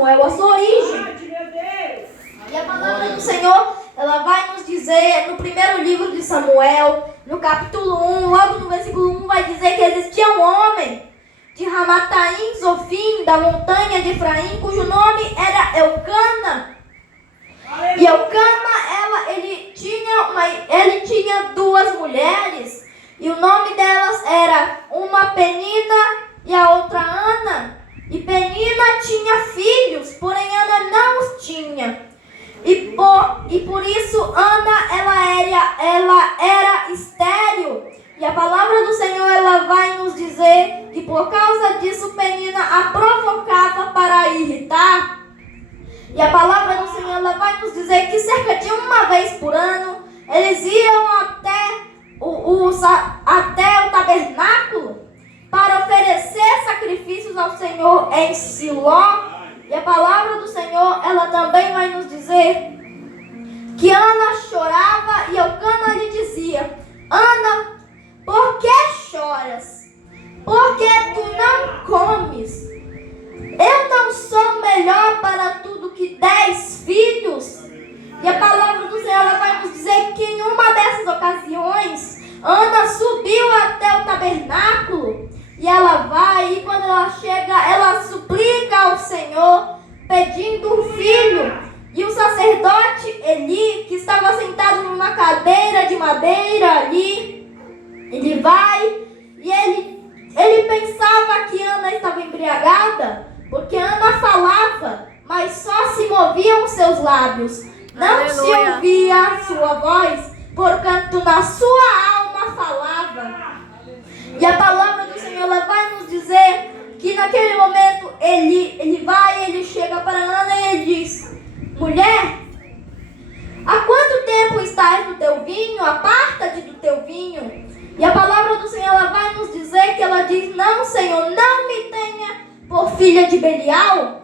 Samuel, a sua origem. E a palavra do Senhor, ela vai nos dizer no primeiro livro de Samuel, no capítulo 1, logo no versículo 1, vai dizer que existia um homem de Ramataim, Zofim, da montanha de Efraim, cujo nome era Elcana. E Elcana, ele tinha duas mulheres, e o nome delas era uma Penina e a outra Ana. E Penina tinha filhos, porém Ana não os tinha. E por isso Ana, ela era estéril. E a palavra do Senhor, ela vai nos dizer que por causa disso Penina a provocava para irritar. E a palavra do Senhor, ela vai nos dizer que cerca de uma vez por ano eles iam até o tabernáculo para oferecer sacrifícios ao Senhor em Siló. E a palavra do Senhor, ela também vai nos dizer que Ana chorava e Elcana lhe dizia: Ana, por que choras? Por que tu não comes? Eu não sou melhor para tudo que 10 filhos? E a palavra do Senhor, ela vai nos dizer que em uma dessas ocasiões, Ana subiu até o tabernáculo. E ela vai, e quando ela chega, ela suplica ao Senhor, pedindo um filho. E o sacerdote Eli, que estava sentado numa cadeira de madeira ali, ele vai, e ele pensava que Ana estava embriagada, porque Ana falava, mas só se moviam os seus lábios. Não se ouvia a sua voz, porquanto na sua alma falava. E a palavra do Senhor, ela vai nos dizer que naquele momento ele chega para Ana e ele diz: mulher, há quanto tempo estás no teu vinho? Aparta-te do teu vinho. E a palavra do Senhor, ela vai nos dizer que ela diz: não, Senhor, não me tenha por filha de Belial.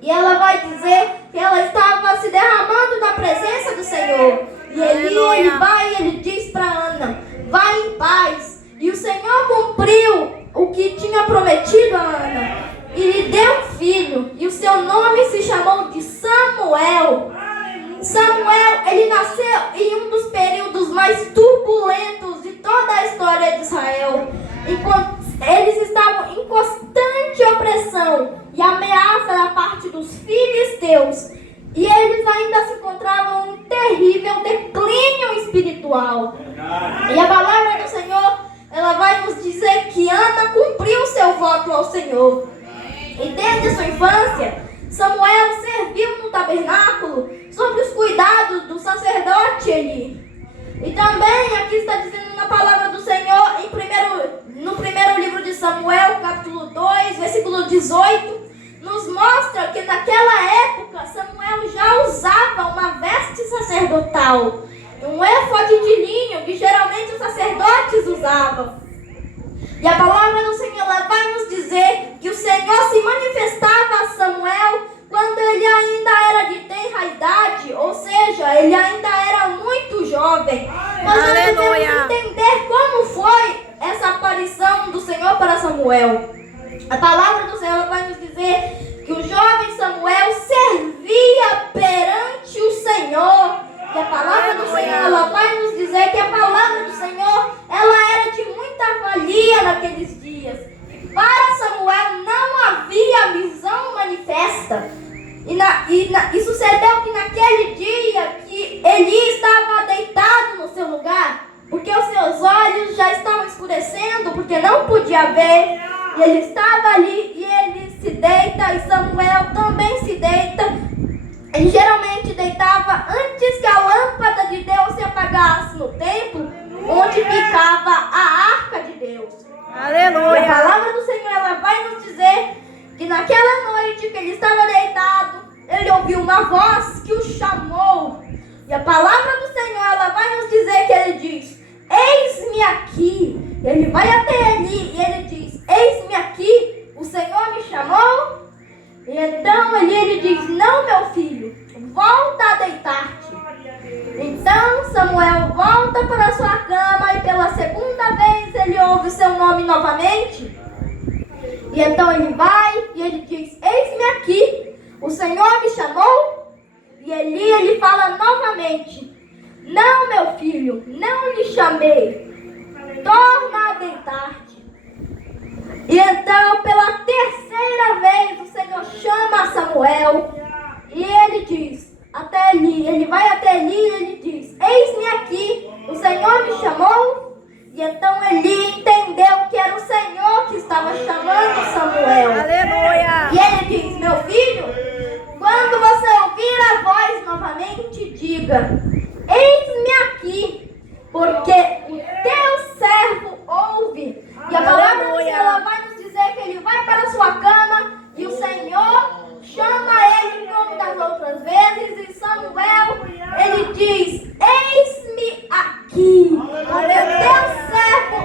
E ela vai dizer que ela estava se derramando na presença do Senhor. E ele vai e ele diz para Ana: vai em paz. E o Senhor cumpriu o que tinha prometido a Ana. E lhe deu um filho. E o seu nome se chamou de Samuel. Samuel, ele nasceu em um dos períodos mais turbulentos de toda a história de Israel. Enquanto eles estavam em constante opressão e ameaça da parte dos filisteus. E eles ainda se encontravam em um terrível declínio espiritual. E a palavra do Senhor, ela vai nos dizer que Ana cumpriu seu voto ao Senhor. E desde sua infância, Samuel serviu no tabernáculo sob os cuidados do sacerdote Eli. E também aqui está dizendo na palavra do Senhor, no primeiro livro de Samuel, capítulo 2, versículo 18, nos mostra que naquela época Samuel já usava uma veste sacerdotal, um éfode de linho que geralmente os sacerdotes usavam. E a palavra do Senhor, ela vai nos dizer que o Senhor se manifestava a Samuel quando ele ainda era de tenra idade, ou seja, ele ainda era muito jovem. Nós devemos entender como foi essa aparição do Senhor para Samuel. A palavra do Senhor vai nos dizer que o jovem Samuel servia perante o Senhor. E a palavra do Senhor, ela vai nos dizer que a palavra do Senhor, ela era de muita valia naqueles dias. Para Samuel não havia visão manifesta. E sucedeu que naquele dia que Eli estava deitado no seu lugar, porque os seus olhos já estavam escurecendo, porque não podia ver. E ele estava ali e ele se deita, e Samuel também se deita. Ele geralmente deitava antes que a lâmpada de Deus se apagasse no templo, onde ficava a arca de Deus. Aleluia! E a palavra do Senhor, ela vai nos dizer que naquela noite que ele estava deitado, ele ouviu uma voz que o chamou. E a palavra do Senhor, ela vai nos dizer que ele diz: eis-me aqui. Ele vai até Eli e ele diz: eis-me aqui, o Senhor me chamou. E então ele diz: não, meu filho, volta a deitar-te. Então Samuel volta para sua cama e pela segunda vez ele ouve o seu nome novamente. E então ele vai e ele diz: eis-me aqui, o Senhor me chamou? E Eli, ele fala novamente: não, meu filho, não lhe chamei. Torna a deitar-te. E então, pela terceira vez, o Senhor chama Samuel. E ele diz, até Eli, ele vai até Eli e ele diz: eis-me aqui, o Senhor me chamou. E então Eli entendeu que era o Senhor que estava chamando Samuel. Aleluia! E ele diz: meu filho, quando você ouvir a voz novamente, diga: eis-me aqui, porque o teu servo ouve. E a palavra do Senhor, ela vai nos dizer que ele vai para a sua cama e o Senhor chama ele como das outras vezes. E Samuel, ele diz: eis-me aqui, porque o teu servo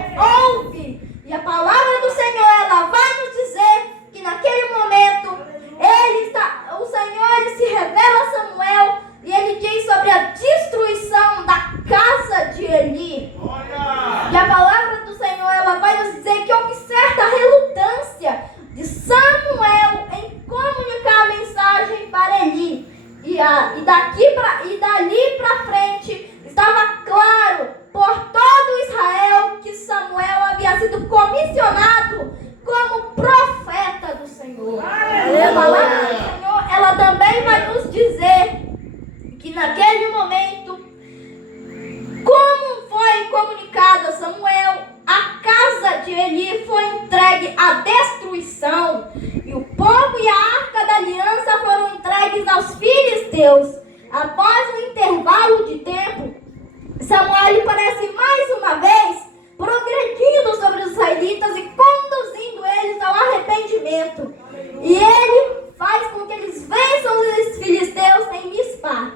ouve. E a palavra do Senhor, ela vai nos dizer que naquele momento o Senhor, ele se revela a Samuel e ele diz sobre a destruição da casa de Eli. E a palavra do Senhor, ela vai nos dizer que houve certa relutância de Samuel em comunicar a mensagem para Eli. E dali para frente estava claro por todo Israel que Samuel havia sido comissionado como profeta do Senhor. A palavra do Senhor, ela também vai nos dizer que naquele momento, como foi comunicado a Samuel, a casa de Eli foi entregue à destruição. E o povo e a arca da aliança foram entregues aos filisteus. Após um intervalo de tempo, Samuel parece mais uma vez progredindo sobre os israelitas e conduzindo eles ao arrependimento. E ele faz com que eles vençam os filisteus em Mispa.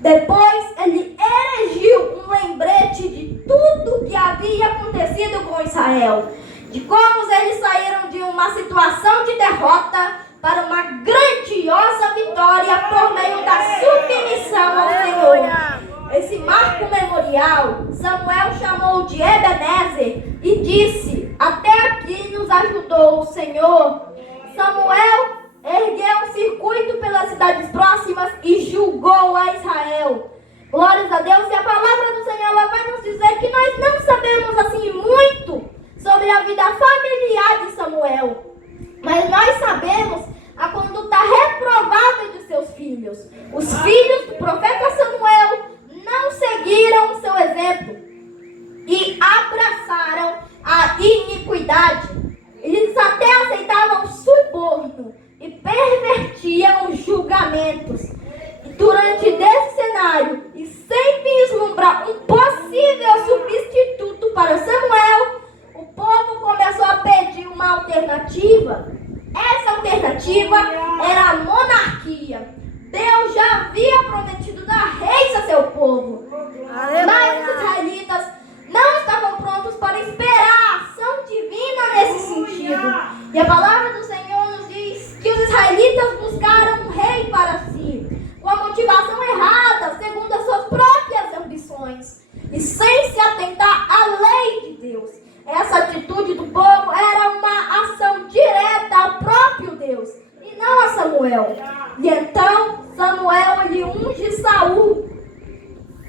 Depois ele erigiu um lembrete de tudo que havia acontecido com Israel, de como eles saíram de uma situação de derrota para uma grandiosa vitória por meio da submissão ao Senhor. Esse marco memorial, Samuel chamou de Ebenezer e disse: até aqui nos ajudou o Senhor. Samuel ergueu um circuito pelas cidades próximas e julgou a Israel. Glórias a Deus. E a palavra do Senhor, ela vai nos dizer que nós não sabemos assim muito sobre a vida familiar de Samuel, mas nós sabemos a conduta reprovável de seus filhos. Os filhos do profeta Samuel não seguiram o seu exemplo e abraçaram a iniquidade. Eles até aceitavam suborno e pervertiam os julgamentos. E durante desse cenário, e sem vislumbrar um possível substituto para Samuel, o povo começou a pedir uma alternativa. Essa alternativa era a monarquia. Deus já havia prometido dar reis a seu povo. Mas os israelitas não estavam prontos para esperar a ação divina nesse sentido. E a palavra do Senhor nos diz que os israelitas buscaram um rei para si, com a motivação errada, segundo as suas próprias ambições, e sem se atentar à lei de Deus. Essa atitude do povo era uma ação direta ao próprio Deus, e não a Samuel. E então Samuel, ele unge Saul.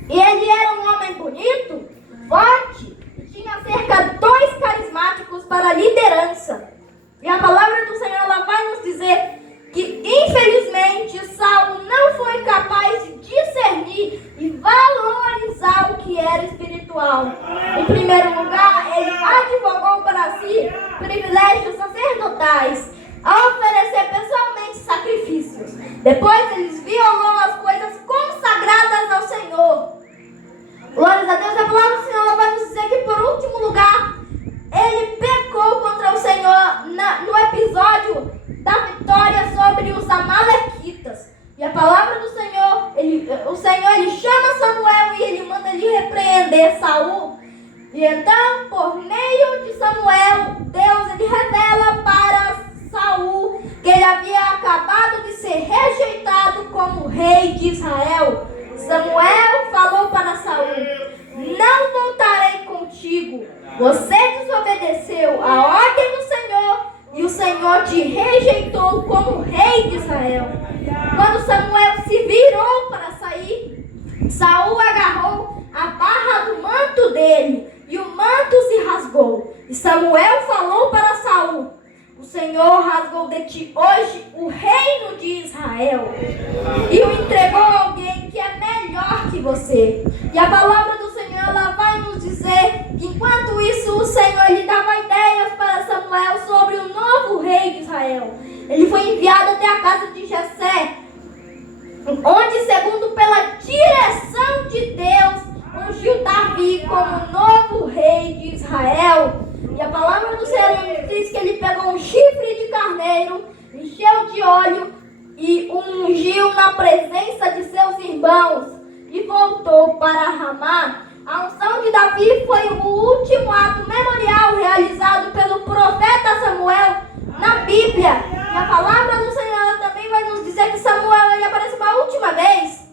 E ele era um homem bonito, forte, e tinha cerca de 2 carismáticos para a liderança. E a palavra do Senhor, ela vai nos dizer que, infelizmente, Saul não foi capaz de discernir e valorizar o que era espiritual. Em primeiro lugar, ele advogou para si privilégios sacerdotais, a oferecer pessoalmente sacrifícios. Depois, eles violou as coisas consagradas ao Senhor. Glórias a Deus. A palavra do Senhor, ela vai nos dizer que, por último lugar, ele pecou contra o Senhor no episódio da vitória sobre os amalequitas. E a palavra do Senhor, o Senhor, ele chama Samuel e ele manda ele repreender Saul. E então, por meio de Samuel, Deus, ele revela para Saul que ele havia acabado de ser rejeitado como rei de Israel. Samuel falou para Saul: não voltarei contigo. Você desobedeceu a ordem do Senhor e o Senhor te rejeitou como rei de Israel. Samuel se virou para sair, Saul agarrou a barra do manto dele e o manto se rasgou. E Samuel falou para Saul: o Senhor rasgou de ti hoje o reino de Israel e o entregou a alguém que é melhor que você. E a palavra do Senhor, ela vai nos dizer que enquanto isso o Senhor lhe dava ideias para Samuel sobre o novo rei de Israel. Ele foi enviado até a casa de Jessé, onde, segundo pela direção de Deus, ungiu Davi como novo rei de Israel. E a palavra do Senhor diz que ele pegou um chifre de carneiro, encheu de óleo e o ungiu na presença de seus irmãos e voltou para Ramá. A unção de Davi foi o último ato memorial realizado pelo profeta Samuel na Bíblia. E a palavra do Senhor, ela também vai nos dizer que Samuel ele aparece uma última vez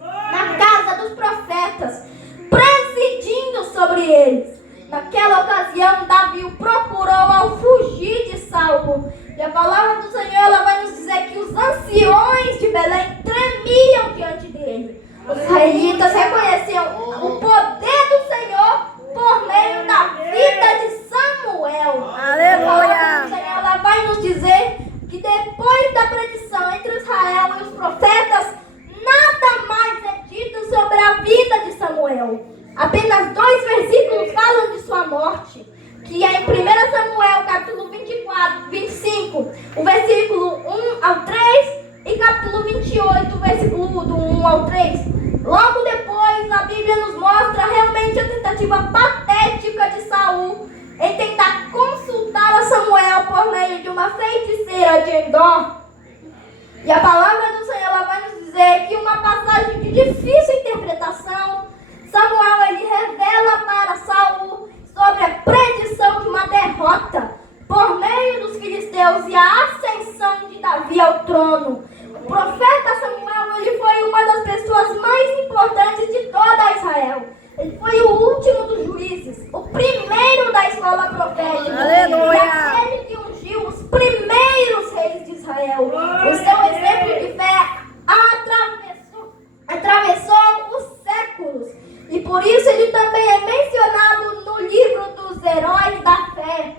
na casa dos profetas, presidindo sobre eles. Naquela ocasião, Davi o procurou ao fugir de Saul. E a palavra do Senhor, ela vai nos dizer que os anciões de Belém tremiam diante dele. Os israelitas reconheciam o poder do Senhor por meio da vida de Samuel. Aleluia! A palavra do Senhor, ela vai nos dizer que depois da predição entre Israel e os profetas, nada mais é dito sobre a vida de Samuel. Apenas 2 versículos falam de sua morte, que é em 1 Samuel, capítulo 24, 25, o versículo 1 ao 3, e capítulo 28, o versículo do 1 ao 3. Logo depois, a Bíblia nos mostra realmente a tentativa patética de Saul em tentar consultar a Samuel por meio de uma feiticeira de Endor. E a palavra do Senhor, ela vai nos dizer que uma passagem de difícil interpretação, Samuel ele revela para Saul sobre a predição de uma derrota por meio dos filisteus e a ascensão de Davi ao trono. O profeta Samuel ele foi uma das pessoas mais importantes de toda Israel. Ele foi o último dos juízes, o primeiro da escola profética. Aleluia! E aquele que ungiu os primeiros reis de Israel. O seu exemplo de fé atravessou os séculos. E por isso ele também é mencionado no livro dos heróis da fé.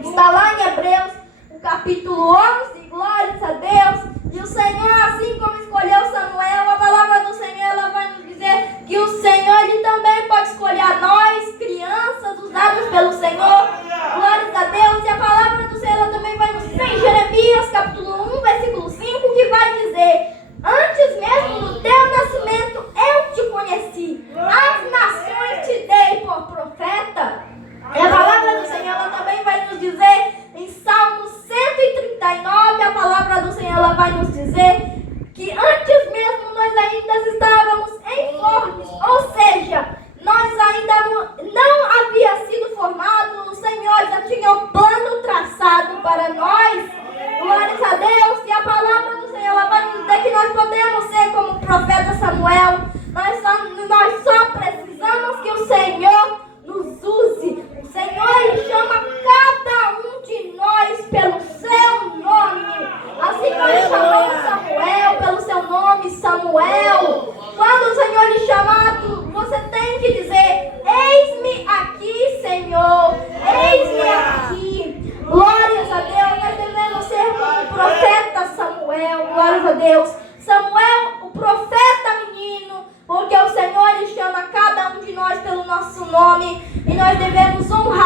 Está lá em Hebreus, no capítulo 11, glórias a Deus. E o Senhor, assim como escolheu Samuel, a palavra do Senhor ela vai nos dizer que o Senhor ele também pode escolher a nós, crianças usadas pelo Senhor. Glórias a Deus. E a palavra do Senhor ela também vai nos dizer em Jeremias, capítulo 1, versículo 5, que vai dizer: antes mesmo do teu nascimento eu te conheci, as nações te dei por profeta. E a palavra do Senhor ela também vai nos dizer em Salmo 139, a palavra do Senhor ela vai nos dizer que antes mesmo nós ainda estávamos informes, ou seja, nós ainda não havia sido formado, o Senhor já tinha um plano traçado para nós. Glórias a Deus. E a palavra do Senhor ela vai nos dizer que nós podemos ser como o profeta Samuel. Nós só precisamos que o Senhor nos use. O Senhor ele chama cada um de nós pelo seu nome. Assim como ele chamou Samuel pelo seu nome, Samuel. Quando o Senhor lhe chamar, você tem que dizer: eis-me aqui, Senhor. Eis-me aqui. Glórias a Deus. Nós devemos ser como o profeta Samuel. Glórias a Deus. Samuel, o profeta menino, porque o Senhor ele chama cada um de nós pelo nosso nome e nós devemos honrar